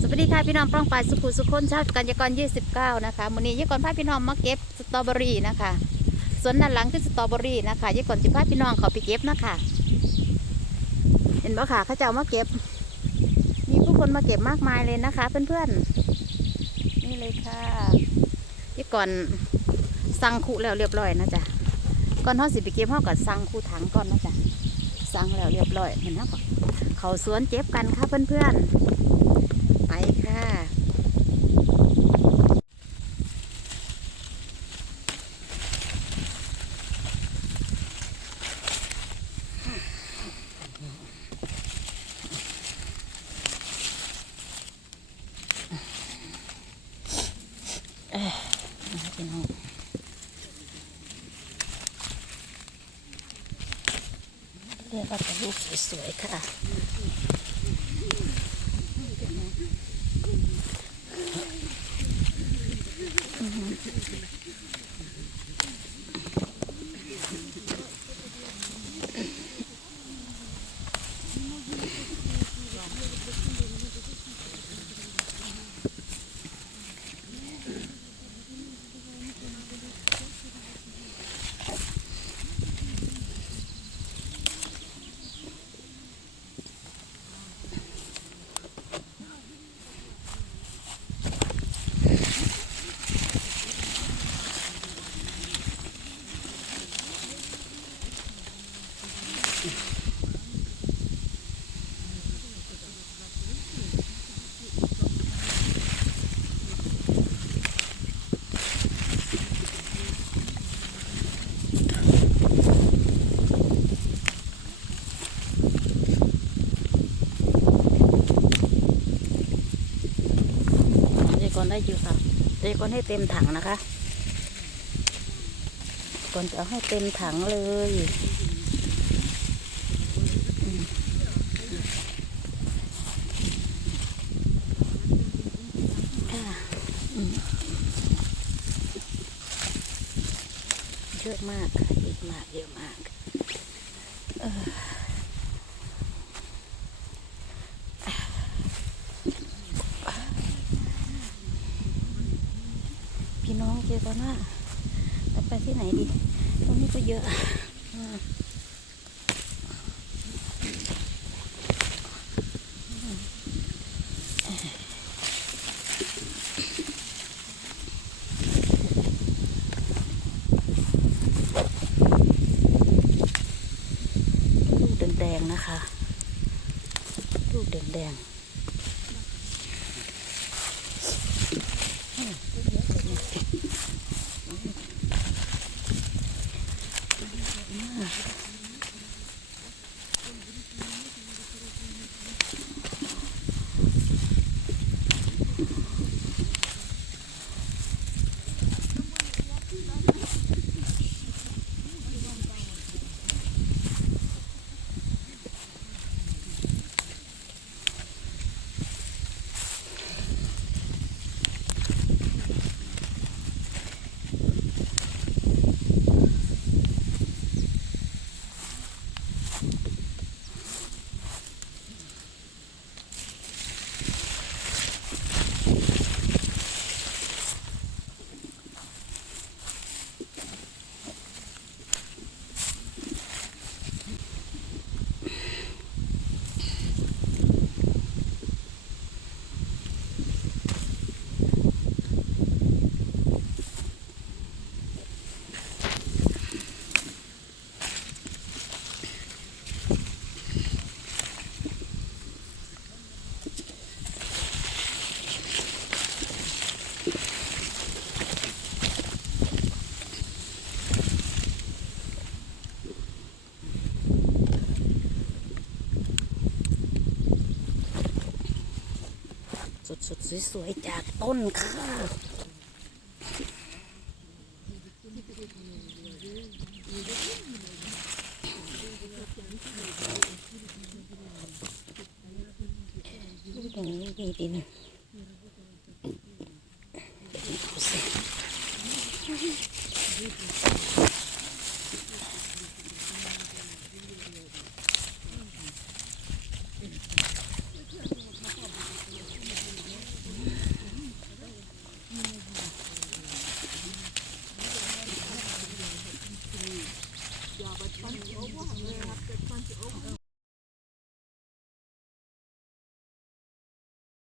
สวัสดีค่ะพี่น้องป้องปลายสุขุสุคนชาวกัญญากร29นะคะมื้อนี้ยายก่อนพาพี่น้องมาเก็บสตรอเบอรี่นะคะสวนด้านหลังคือสตรอเบอรี่นะคะยายก่อนจะพาพี่น้องเขาไปเก็บนะคะเห็นปะค่ะเขาจะเอามาเก็บ มีผู้คนมาเก็บมากมายเลยนะคะ เพื่อนๆนี่เลยค่ะยายก่อนสั่งคุแล้วเรียบร้อยนะจ๊ะก่อนเขาสิไปเก็บเขาก็สั่งคูถังก่อนนะจ๊ะสั่งแล้วเรียบร้อยเห็นไหมคะเขาสวนเจ็บกันค่ะเพื่อนๆ ไปค่ะ เอ้ยนะคะ พี่น้องเรียกว่าเป็นลูกสวยๆค่ะ ได้อยู่ค่ะเดี๋ยวก่อนให้เต็มถังนะคะ ก่อนจะเอาให้เต็มถังเลยเยอะมากค่ะเยอะมากเยอะมากเออพี่น้อง เจอกันว่าจะไปที่ไหนดี ตรงนี้ก็เยอะลูกแดงๆนะคะ ลูกแดงๆ 嗯。 สดๆสวยๆ จากต้นค่ะลูกอย่างนี้ดีดีนะ